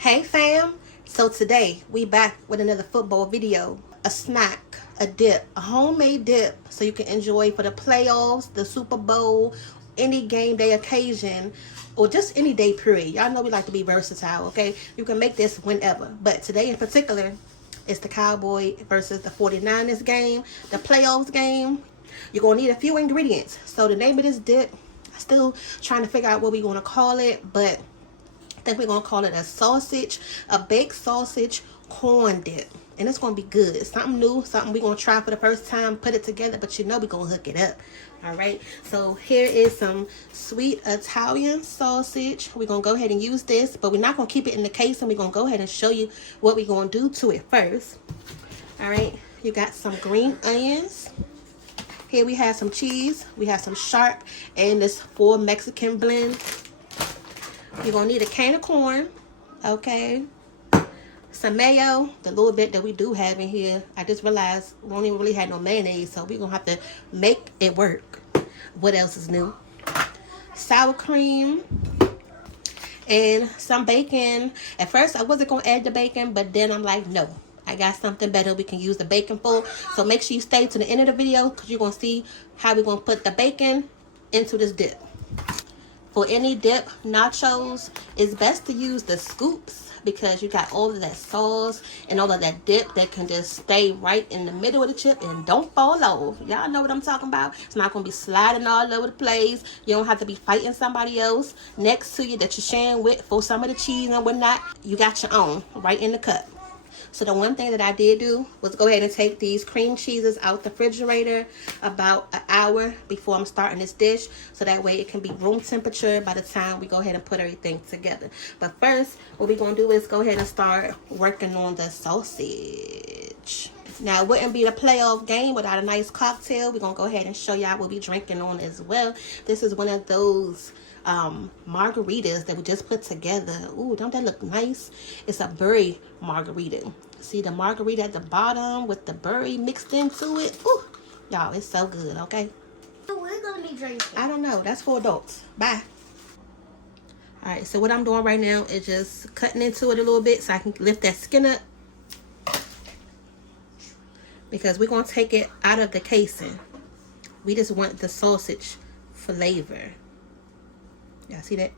Hey fam, so today we back with another football video. A snack, a dip, a homemade dip so you can enjoy for the playoffs, the Super Bowl, any game day occasion, or just any day period. Y'all know we like to be versatile, okay? You can make this whenever. But today in particular, it's the Cowboy versus the 49ers game, the playoffs game. You're going to need a few ingredients. So the name of this dip, I'm still trying to figure out what we're going to call it, but I think we're going to call it a baked sausage corn dip. And it's going to be good. It's something new, something we're going to try for the first time, put it together, but you know we're going to hook it up. All right. So here is some sweet Italian sausage. We're going to go ahead and use this, but we're not going to keep it in the case, and we're going to go ahead and show you what we're going to do to it first. All right. You got some green onions. Here we have some cheese. We have some sharp and this full Mexican blend. You're going to need a can of corn, okay, some mayo, the little bit that we do have in here. I just realized we don't even really have no mayonnaise, so we're going to have to make it work. What else is new? Sour cream and some bacon. At first, I wasn't going to add the bacon, but then I'm like, no. I got something better we can use the bacon for. So make sure you stay to the end of the video because you're going to see how we're going to put the bacon into this dip. For any dip, nachos, it's best to use the scoops because you got all of that sauce and all of that dip that can just stay right in the middle of the chip and don't fall off. Y'all know what I'm talking about. It's not going to be sliding all over the place. You don't have to be fighting somebody else next to you that you're sharing with for some of the cheese and whatnot. You got your own right in the cup. So the one thing that I did do was go ahead and take these cream cheeses out the refrigerator about an hour before I'm starting this dish. So that way it can be room temperature by the time we go ahead and put everything together. But first, what we're going to do is go ahead and start working on the sausage. Now, it wouldn't be the playoff game without a nice cocktail. We're going to go ahead and show y'all what we're drinking on as well. This is one of those margaritas that we just put together. Ooh, don't that look nice? It's a berry margarita. See the margarita at the bottom with the berry mixed into it. Ooh, y'all, it's so good. Okay, What we're gonna be drinking? I don't know, that's for adults. Bye. All right, so what I'm doing right now is just cutting into it a little bit so I can lift that skin up, because we're going to take it out of the casing. We just want the sausage flavor. Y'all see that?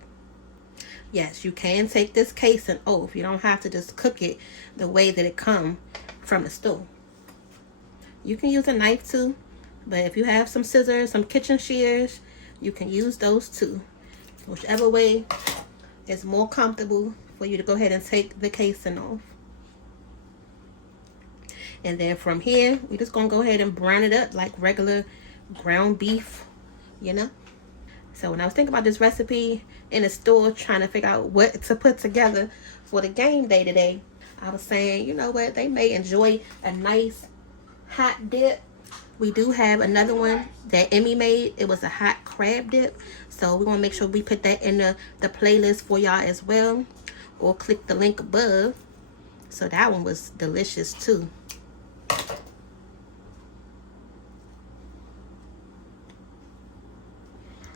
Yes, you can take this casing off. You don't have to just cook it the way that it comes from the store. You can use a knife too, but if you have some scissors, some kitchen shears, you can use those too. Whichever way is more comfortable for you to go ahead and take the casing off. And then from here, we're just going to go ahead and brown it up like regular ground beef, you know. So when I was thinking about this recipe in the store, trying to figure out what to put together for the game day today, I was saying, you know what, they may enjoy a nice hot dip. We do have another one that Emmy made. It was a hot crab dip. So we're going to make sure we put that in the playlist for y'all as well. Or click the link above. So that one was delicious too.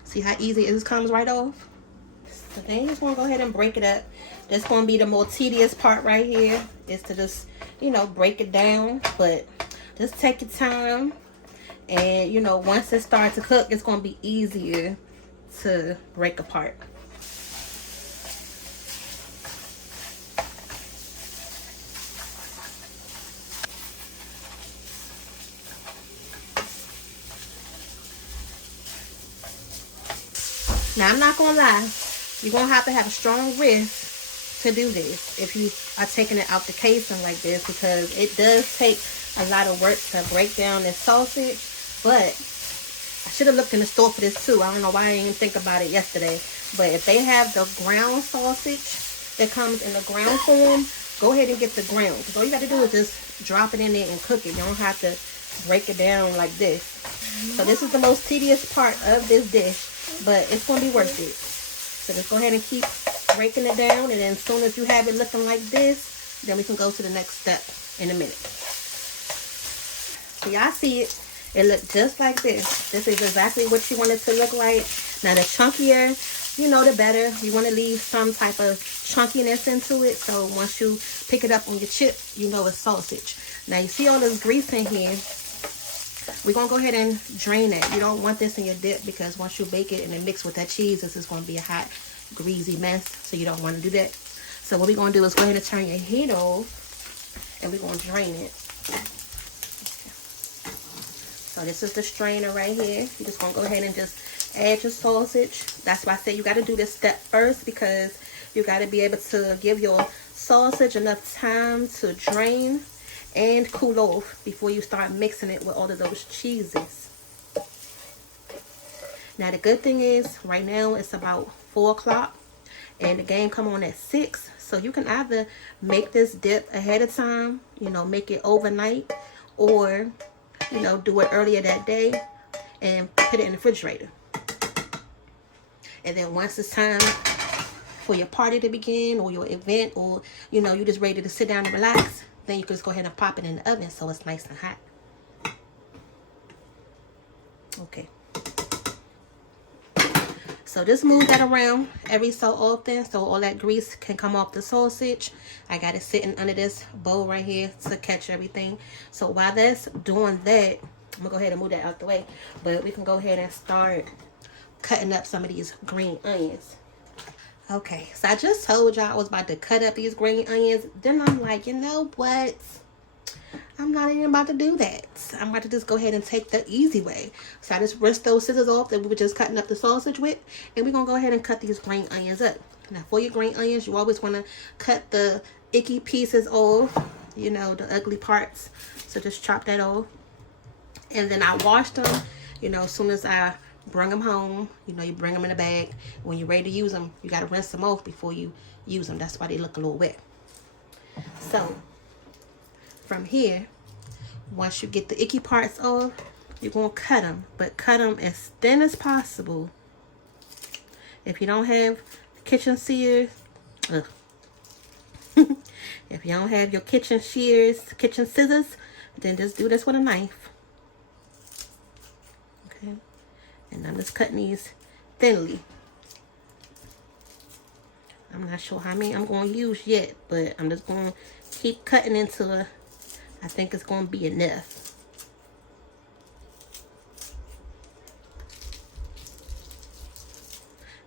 See how easy it just comes right off? So then you just want to go ahead and break it up. That's going to be the more tedious part right here, is to just, you know, break it down. But just take your time. And, you know, once it starts to cook, it's going to be easier to break apart. Now, I'm not going to lie. You're going to have a strong wrist to do this if you are taking it out the casing like this, because it does take a lot of work to break down this sausage. But I should have looked in the store for this too. I don't know why I didn't think about it yesterday. But if they have the ground sausage that comes in the ground form, go ahead and get the ground. Because all you got to do is just drop it in there and cook it. You don't have to break it down like this. So this is the most tedious part of this dish. But it's going to be worth it. So just go ahead and keep breaking it down. And then as soon as you have it looking like this, then we can go to the next step in a minute. So y'all see it. It looked just like this. This is exactly what you want it to look like. Now the chunkier you know, the better. You want to leave some type of chunkiness into it. So once you pick it up on your chip, you know it's sausage. Now you see all this grease in here. We're going to go ahead and drain it. You don't want this in your dip because once you bake it and it mix with that cheese, this is going to be a hot, greasy mess. So you don't want to do that. So what we're going to do is go ahead and turn your heat off and we're going to drain it. So this is the strainer right here. You're just going to go ahead and just add your sausage. That's why I say you got to do this step first because you got to be able to give your sausage enough time to drain and cool off before you start mixing it with all of those cheeses. Now the good thing is right now it's about 4 o'clock and the game come on at 6. So you can either make this dip ahead of time, you know, make it overnight, or, you know, do it earlier that day and put it in the refrigerator. And then once it's time for your party to begin or your event, or, you know, you're just ready to sit down and relax, then you can just go ahead and pop it in the oven so it's nice and hot. Okay. So just move that around every so often so all that grease can come off the sausage. I got it sitting under this bowl right here to catch everything. So while that's doing that, I'm going to go ahead and move that out the way. But we can go ahead and start cutting up some of these green onions. Okay, so I just told y'all I was about to cut up these green onions. Then I'm like, you know what? I'm not even about to do that. I'm about to just go ahead and take the easy way. So I just rinsed those scissors off that we were just cutting up the sausage with. And we're going to go ahead and cut these green onions up. Now for your green onions, you always want to cut the icky pieces off. You know, the ugly parts. So just chop that off. And then I washed them, you know, as soon as I bring them home. You know, you bring them in a bag. When you're ready to use them, you got to rinse them off before you use them. That's why they look a little wet. So from here, once you get the icky parts off, you're going to cut them. But cut them as thin as possible. If you don't have kitchen shears, if you don't have your kitchen shears, kitchen scissors, then just do this with a knife. Okay. And I'm just cutting these thinly. I'm not sure how many I'm going to use yet, but I'm just going to keep cutting until I think it's going to be enough.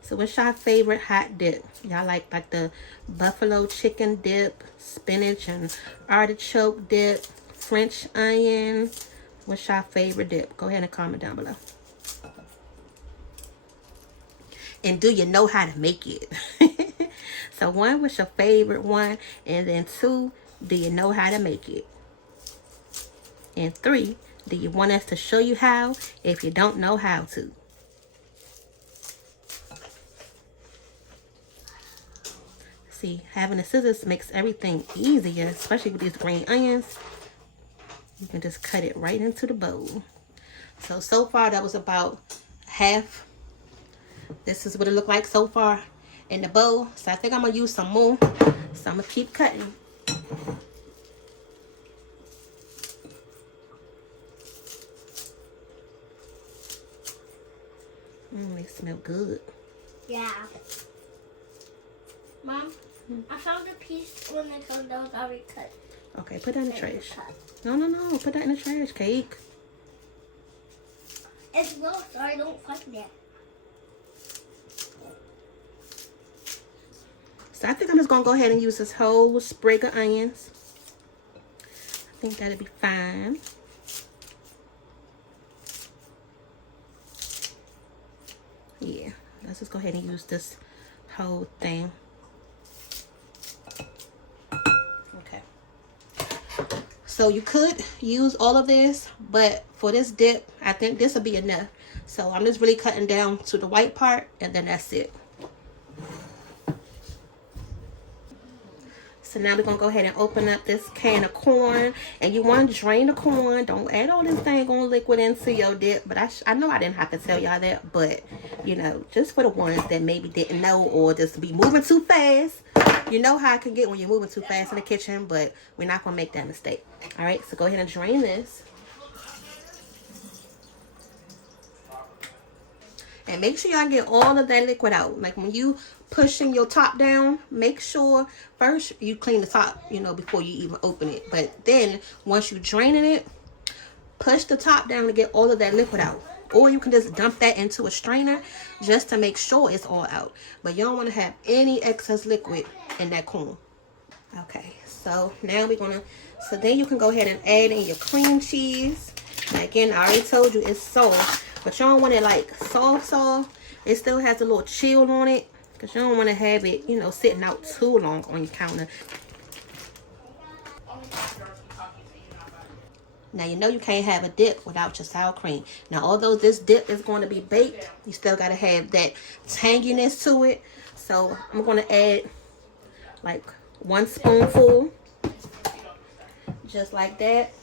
So what's your favorite hot dip? Y'all like the buffalo chicken dip, spinach and artichoke dip, French onion? What's your favorite dip? Go ahead and comment down below. And do you know how to make it? So 1, what's your favorite one? And then 2, do you know how to make it? And 3, do you want us to show you how if you don't know how to? See, having the scissors makes everything easier, especially with these green onions. You can just cut it right into the bowl. So far that was about half. This is what it looked like so far in the bowl. So I think I'm going to use some more. So I'm going to keep cutting. They smell good. Yeah. Mom, I found a piece when I found out already cut. Okay, put that in the trash. No. Put that in the trash, Cake. It's low, so I don't find it. So I think I'm just going to go ahead and use this whole sprig of onions. I think that'll be fine. Yeah, let's just go ahead and use this whole thing. Okay. So you could use all of this, but for this dip, I think this will be enough. So I'm just really cutting down to the white part, and then that's it. So now we're going to go ahead and open up this can of corn. And you want to drain the corn. Don't add all this thing on liquid into your dip. But I know I didn't have to tell y'all that. But, you know, just for the ones that maybe didn't know or just be moving too fast. You know how it can get when you're moving too fast in the kitchen. But we're not going to make that mistake. All right, so go ahead and drain this. And make sure y'all get all of that liquid out. Like when you pushing your top down, make sure first you clean the top, you know, before you even open it. But then once you draining it, push the top down to get all of that liquid out. Or you can just dump that into a strainer just to make sure it's all out. But you don't want to have any excess liquid in that corn. Okay, so now we're gonna, so then you can go ahead and add in your cream cheese. Now again, I already told you it's soft, but you don't want it like soft. It still has a little chill on it, because you don't want to have it, you know, sitting out too long on your counter. Now you know you can't have a dip without your sour cream. Now although this dip is going to be baked, you still got to have that tanginess to it. So I'm going to add like 1 spoonful, just like that.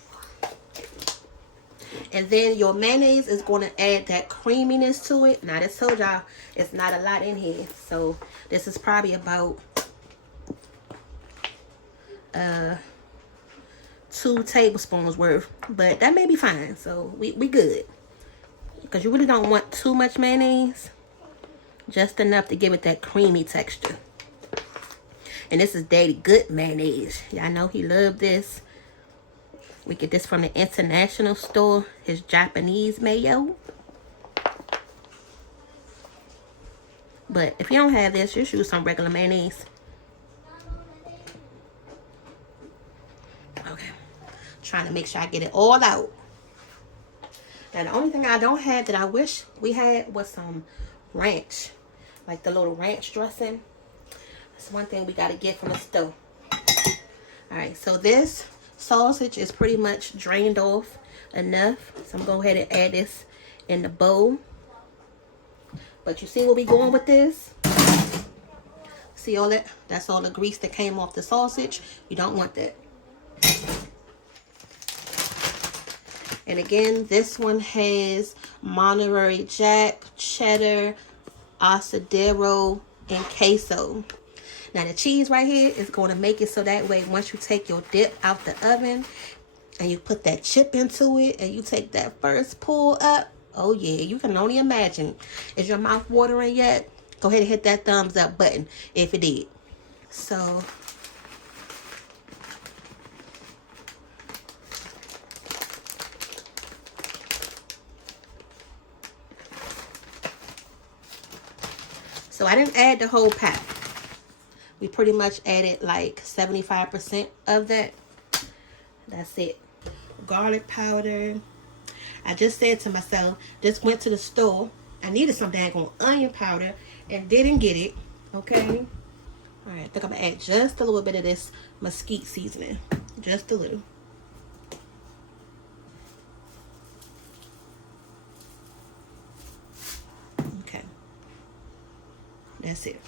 And then your mayonnaise is going to add that creaminess to it. Now, I told y'all it's not a lot in here. So, this is probably about 2 tablespoons worth. But that may be fine. So, we good. Because you really don't want too much mayonnaise. Just enough to give it that creamy texture. And this is Daddy Good mayonnaise. Y'all know he loved this. We get this from the international store. His Japanese mayo. But if you don't have this, just use some regular mayonnaise. Okay. Trying to make sure I get it all out. Now the only thing I don't have that I wish we had was some ranch. Like the little ranch dressing. That's one thing we got to get from the store. Alright, so this sausage is pretty much drained off enough. So I'm going to go ahead and add this in the bowl. But you see where we going with this? See all that? That's all the grease that came off the sausage. You don't want that. And again, this one has Monterey Jack, cheddar, asadero, and queso. Now the cheese right here is going to make it so that way once you take your dip out the oven and you put that chip into it and you take that first pull up, oh yeah, you can only imagine. Is your mouth watering yet? Go ahead and hit that thumbs up button if it did. So I didn't add the whole pack. We pretty much added like 75% of that. That's it. Garlic powder. I just said to myself, just went to the store. I needed some daggone onion powder and didn't get it. Okay. Alright, I think I'm going to add just a little bit of this mesquite seasoning. Just a little. Okay. That's it.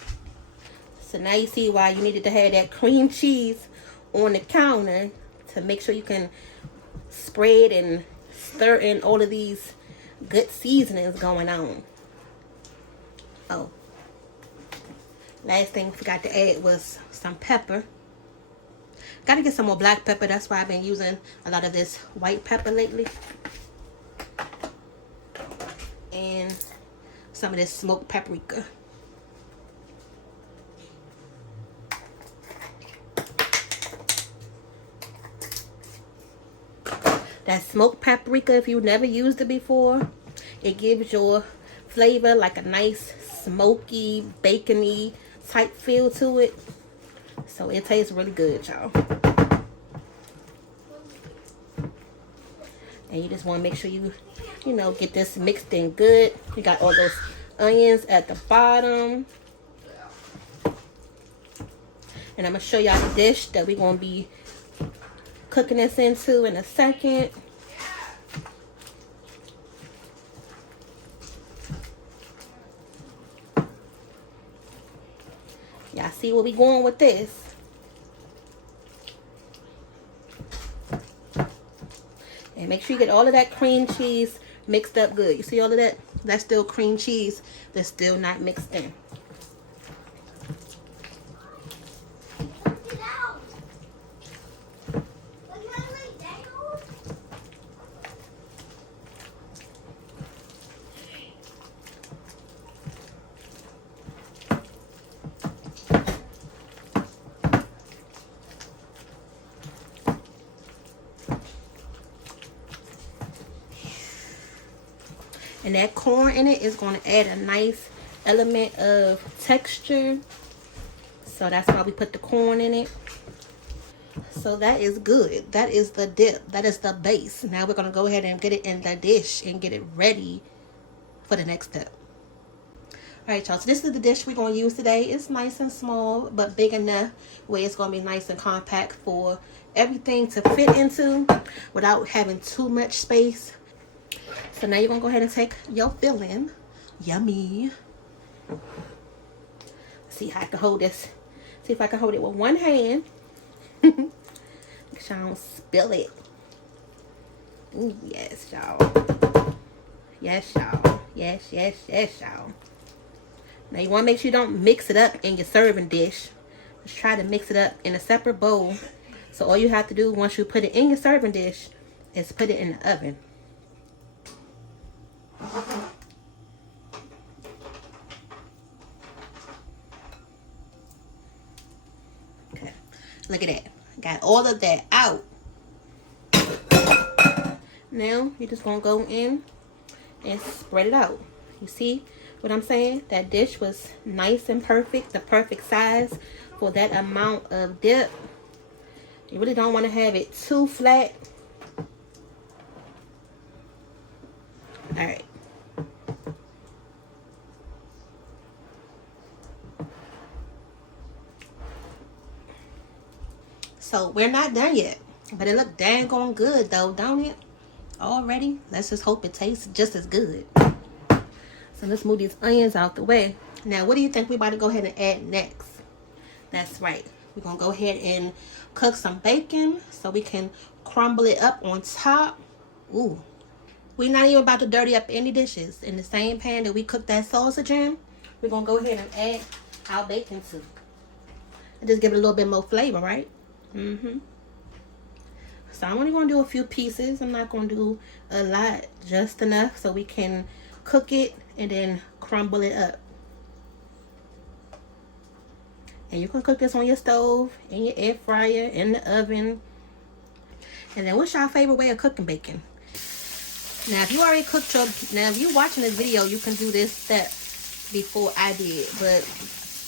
So now you see why you needed to have that cream cheese on the counter to make sure you can spread and stir in all of these good seasonings going on. Oh, last thing we forgot to add was some pepper. Gotta get some more black pepper. That's why I've been using a lot of this white pepper lately. And some of this smoked paprika. That smoked paprika, if you've never used it before, it gives your flavor like a nice smoky, bacony type feel to it. So it tastes really good, y'all. And you just want to make sure you know, get this mixed in good. You got all those onions at the bottom. And I'm going to show y'all the dish that we're going to be cooking this into in a second. Y'all see where we going with this? And make sure you get all of that cream cheese mixed up good. You see all of that? That's still cream cheese that's still not mixed in. And that corn in it is going to add a nice element of texture. So that's why we put the corn in it. So that is good. That is the dip. That is the base. Now we're going to go ahead and get it in the dish and get it ready for the next step. Alright, y'all, so this is the dish we're going to use today. It's nice and small, but big enough where it's going to be nice and compact for everything to fit into without having too much space. So now you're going to go ahead and take your filling. Yummy. See how I can hold this. See if I can hold it with one hand. Make sure I don't spill it. Ooh, yes, y'all. Yes, y'all. Yes, yes, yes, y'all. Now you want to make sure you don't mix it up in your serving dish. Just try to mix it up in a separate bowl. So all you have to do once you put it in your serving dish is put it in the oven. Okay, look at that. Got all of that out. Now you're just gonna go in and spread it out. You see what I'm saying? That dish was nice and perfect, the perfect size for that amount of dip. You really don't want to have it too flat. All right. So we're not done yet, but it looked dang on good though, don't it? Already. Let's just hope it tastes just as good. So let's move these onions out the way. Now, what do you think we're about to go ahead and add next? That's right. We're going to go ahead and cook some bacon so we can crumble it up on top. Ooh. We're not even about to dirty up any dishes. In the same pan that we cooked that sausage in, we're going to go ahead and add our bacon to. And just give it a little bit more flavor, right? So I'm only going to do a few pieces. I'm not going to do a lot, just enough so we can cook it and then crumble it up. And you can cook this on your stove, in your air fryer, in the oven. And then what's your favorite way of cooking bacon? Now if you already cooked your, now if you're watching this video, you can do this step before I did. But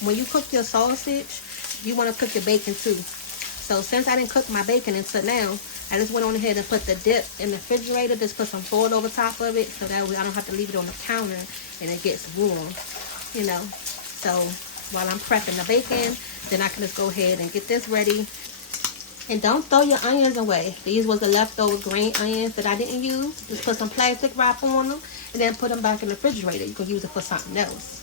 when you cook your sausage, you want to cook your bacon too. So since I didn't cook my bacon until now, I just went on ahead and put the dip in the refrigerator. Just put some foil over top of it so that way I don't have to leave it on the counter and it gets warm, you know. So while I'm prepping the bacon, then I can just go ahead and get this ready. And don't throw your onions away. These was the leftover green onions that I didn't use. Just put some plastic wrap on them and then put them back in the refrigerator. You can use it for something else.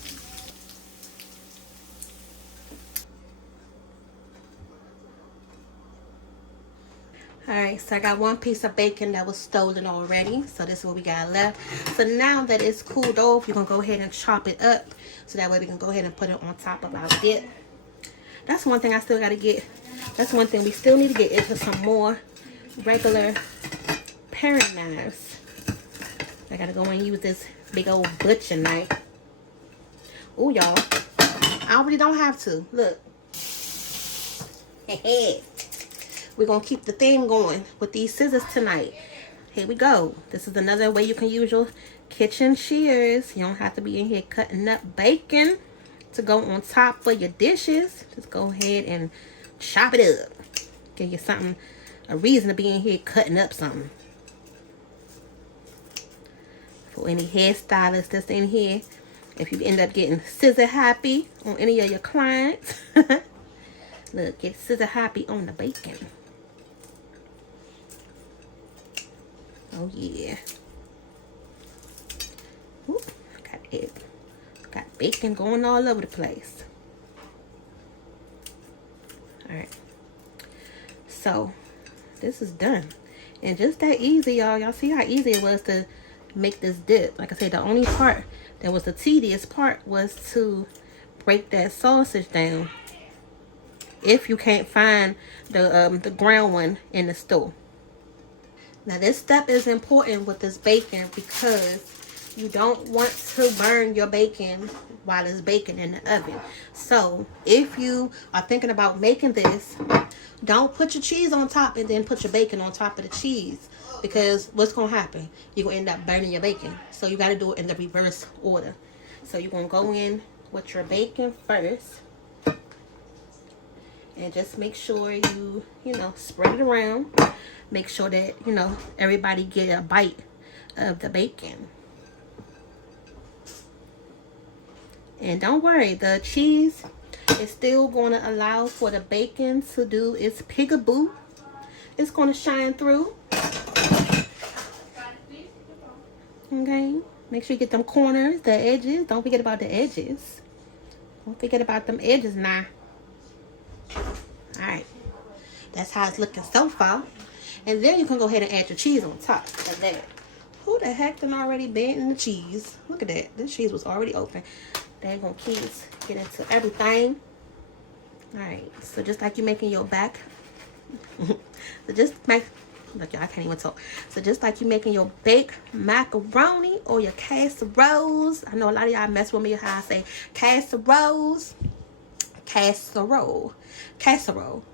Alright, so I got one piece of bacon that was stolen already. So this is what we got left. So now that it's cooled off, you're going to go ahead and chop it up. So that way we can go ahead and put it on top of our dip. That's one thing I still got to get. That's one thing we still need to get is some more regular paring knives. I got to go and use this big old butcher knife. Oh, y'all. I really don't have to. Look. Hey. We're going to keep the theme going with these scissors tonight. Here we go. This is another way you can use your kitchen shears. You don't have to be in here cutting up bacon to go on top for your dishes. Just go ahead and chop it up. Give you something, a reason to be in here cutting up something. For any hairstylists that's in here, if you end up getting scissor happy on any of your clients, look, get scissor happy on the bacon. Oh yeah. Ooh, got it. Got bacon going all over the place. Alright. So, this is done. And just that easy, y'all. Y'all see how easy it was to make this dip. Like I said, the only part that was the tedious part was to break that sausage down. If you can't find the ground one in the store. Now this step is important with this bacon because You don't want to burn your bacon while it's baking in the oven. So if you are thinking about making this, don't put your cheese on top and then put your bacon on top of the cheese, because what's going to happen? You're going to end up burning your bacon. So you got to do it in the reverse order. So you're going to go in with your bacon first. And just make sure you spread it around. Make sure that, everybody get a bite of the bacon. And don't worry, the cheese is still going to allow for the bacon to do its peekaboo. It's going to shine through. Okay, make sure you get them corners, the edges. Don't forget about the edges. Don't forget about them edges now. Alright, that's how it's looking so far. And then you can go ahead and add your cheese on top of that. Who the heck done already bent in the cheese? Look at that. This cheese was already open. They're going to keys get into everything. Alright, so just like you're making your back. So just make, look, y'all, I can't even talk. So just like you're making your baked macaroni or your casseroles. I know a lot of y'all mess with me how I say casseroles. Casserole. Casserole.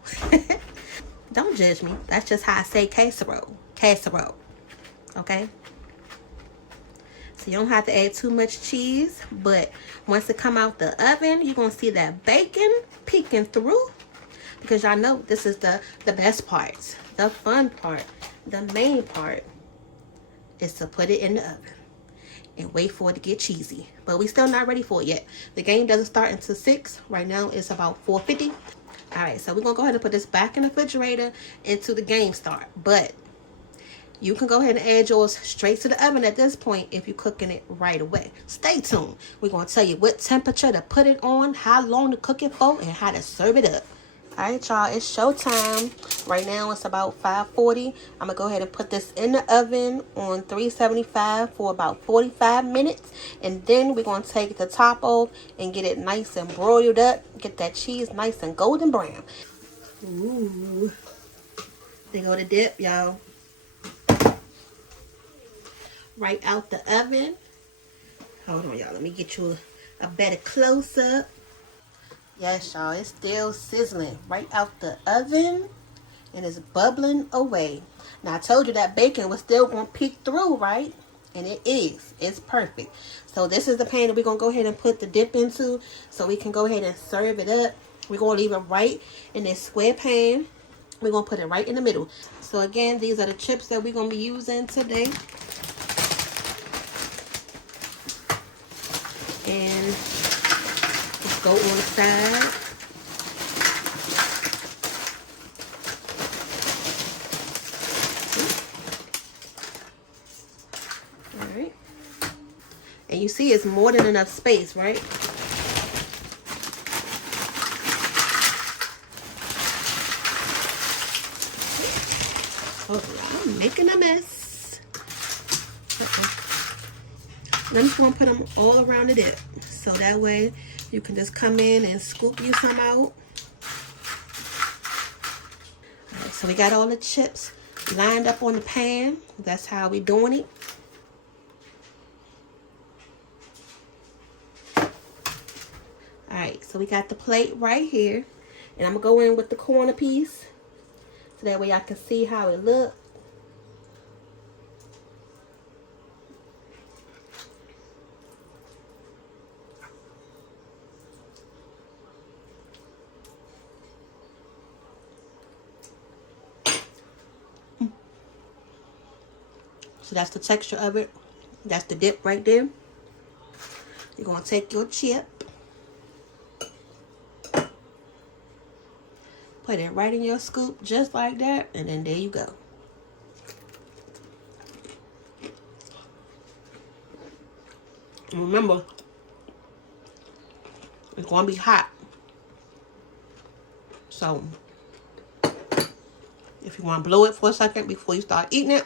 Don't judge me. That's just how I say casserole. Casserole. Okay? So you don't have to add too much cheese, but once it come out the oven, you're going to see that bacon peeking through, because y'all know this is the best part. The fun part. The main part is to put it in the oven and wait for it to get cheesy. But we still not ready for it yet. The game doesn't start until 6. Right now it's about 4:50. Alright, so we're going to go ahead and put this back in the refrigerator until the game start. But you can go ahead and add yours straight to the oven at this point if you're cooking it right away. Stay tuned. We're going to tell you what temperature to put it on, how long to cook it for, and how to serve it up. Alright, y'all, it's showtime. Right now it's about 5:40. I'm going to go ahead and put this in the oven on 375 for about 45 minutes. And then we're going to take the top off and get it nice and broiled up. Get that cheese nice and golden brown. Ooh. There go the dip, y'all. Right out the oven. Hold on, y'all. Let me get you a better close-up. Yes, y'all, it's still sizzling right out the oven, and it's bubbling away. Now, I told you that bacon was still going to peek through, right? And it is. It's perfect. So this is the pan that we're going to go ahead and put the dip into, so we can go ahead and serve it up. We're going to leave it right in this square pan. We're going to put it right in the middle. So again, these are the chips that we're going to be using today. And go on the side. Alright. And you see it's more than enough space, right? Oh, I'm making a mess. I'm just going to put them all around the dip. So that way you can just come in and scoop you some out. Alright, so we got all the chips lined up on the pan. That's how we doing it. Alright, so we got the plate right here. And I'm going to go in with the corner piece. So that way I can see how it looks. So that's the texture of it. That's the dip right there. You're going to take your chip. Put it right in your scoop just like that. And then there you go. And remember, it's going to be hot. So, if you want to blow it for a second before you start eating it,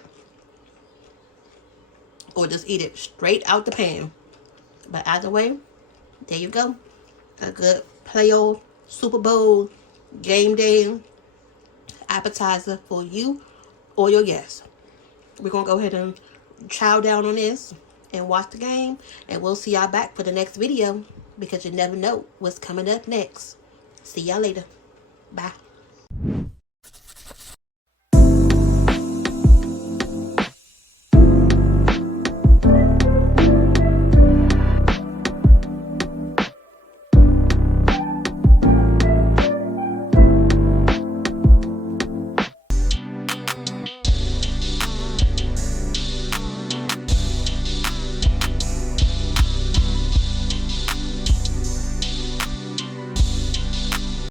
or just eat it straight out the pan. But either way, there you go. A good playoff Super Bowl game day appetizer for you or your guests. We're going to go ahead and chow down on this and watch the game. And we'll see y'all back for the next video, because you never know what's coming up next. See y'all later. Bye.